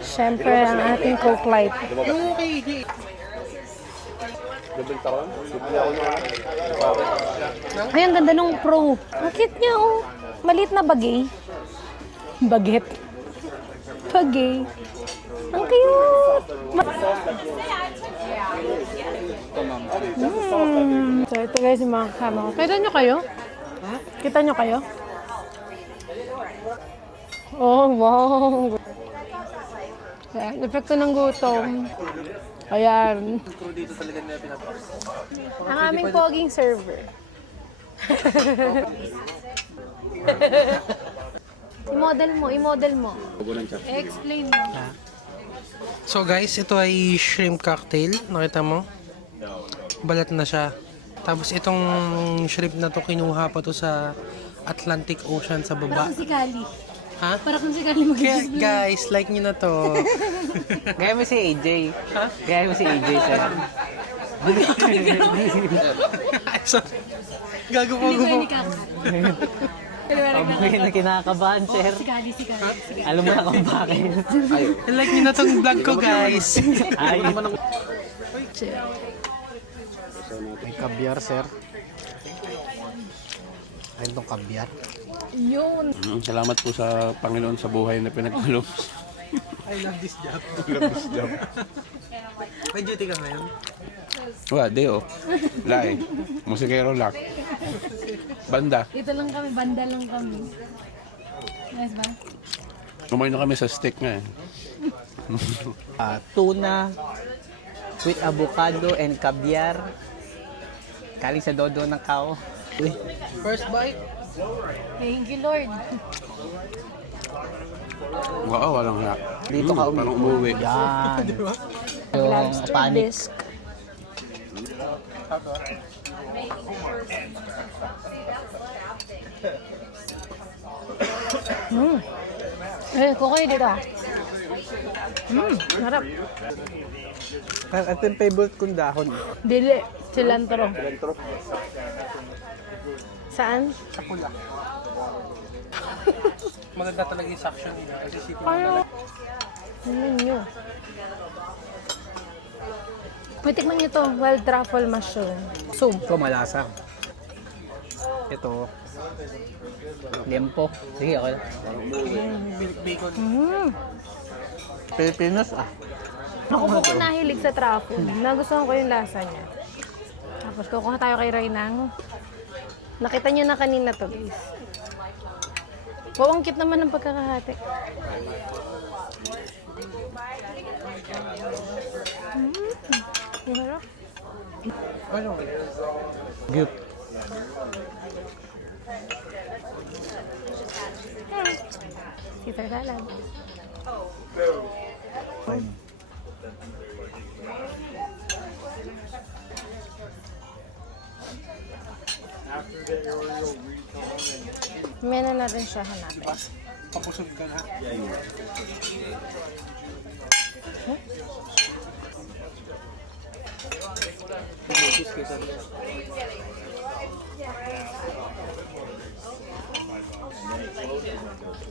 Siyempre, ang ating Coke Light. Ay, ang ganda nung Pro. Ang cute niya, oh. Maliit na bagay. Baget. Bagay. Ang cute. So, ito guys yung mga kasama ko. Kita nyo kayo? Kita nyo kayo? Oh, wow. Ayan, epekto ng gutom. Ayan. Ang aming poging server. I-model mo. Explain mo. So guys, ito ay shrimp cocktail. Nakita mo? Balat na siya. Tapos itong shrimp na to kinuha pa to sa Atlantic Ocean sa baba. Parang si Kali. Ha? Parang si Kali Kaya guys, like nyo na to. Gaya mo si AJ. Ha? Gaya mo si AJ, sir. Ay, sorry. Gago po Hindi ko ako. yan ikakat. Pabuhay na kinakabahan, sir. Si Kali. Alam mo na kung bakit. Like nyo na tong vlog ko guys. Ay, May kabyar, sir. Ayun tong kabyar. Yun. Salamat po sa Panginoon sa buhay na pinagkaloob. I love this job. May duty ka ngayon? Wala, di oh. Lai. Musikero lang. Banda. Dito lang kami, banda lang kami. Nice ba? Kumain na kami sa steak nga eh. tuna with avocado and caviar. Kaling sa dodo ng kao. First bite? Thank you, Lord. Oo, walang nga. Dito ka Parang umuwi. Yan. Yung Lobster panic. bisque. Kukoy dito. Harap. Ito yung favorite kong dahon. Dili. Cilantro. Saan? Maganda talaga yung suction niya. Kasi sipin mo Ano? Ano nyo? Tikman nyo to. Wild truffle mushroom. Soup. Ito malasa. Ito. Lempo. Sige, ako lang. bacon. Pilipinas, ah. Ako po nahilig sa truffle. Nagustuhan ko yung lasa niya. Tapos kukuha tayo kay Rainang. Nakita nyo na kanina to, guys. Wow, ang cute naman ng pagkakahati. Ang harap. Ano? Cute. Caesar salad. May na natin siya hanapin. Papusog ka na.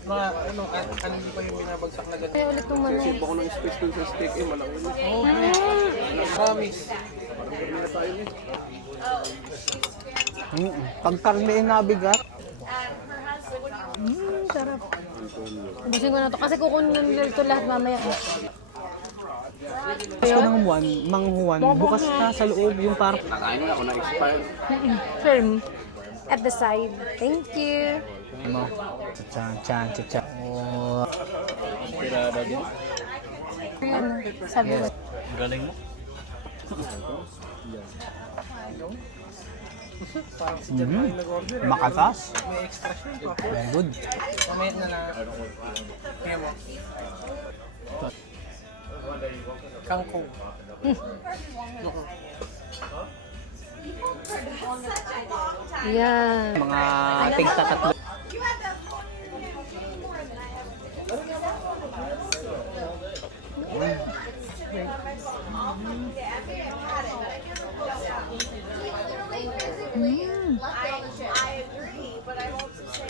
Mga ano pa yung binabagsak na ganito. Kaya ulit yung manok. Sipo ko ng space dun sa steak eh, malaki na. Promise. Pagkarne nabigat. Sarap. Ubusin ko na to. Kasi kukunin nila ito lahat mamaya. Gusto ng Juan, bukas na sa loob yung parang Nakain na ako na expired. Firm. At the side. Thank you. ano, chan. Oh, Ano? Sabi ko. galing mo. Makatas. May extra siya. Very good. Mamaya na lang. Tingnan mo. Kangkong. Yan. Mga tigta tatlo.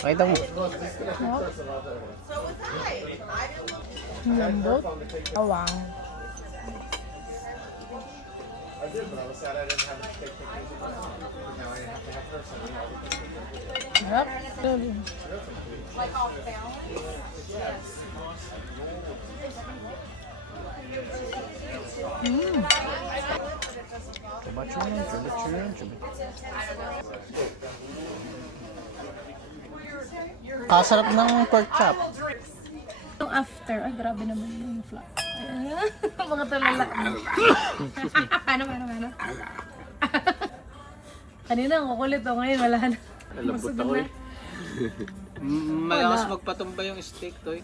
Pakita mo. Lambot. Awang. Sarap. Kasarap ng pork chop. Yung after, ay grabe naman yung flop. Mga talala. Paano? Kanina ang kukulit o ngayon wala na. Lambot ako eh. Malakas magpatumba yung steak to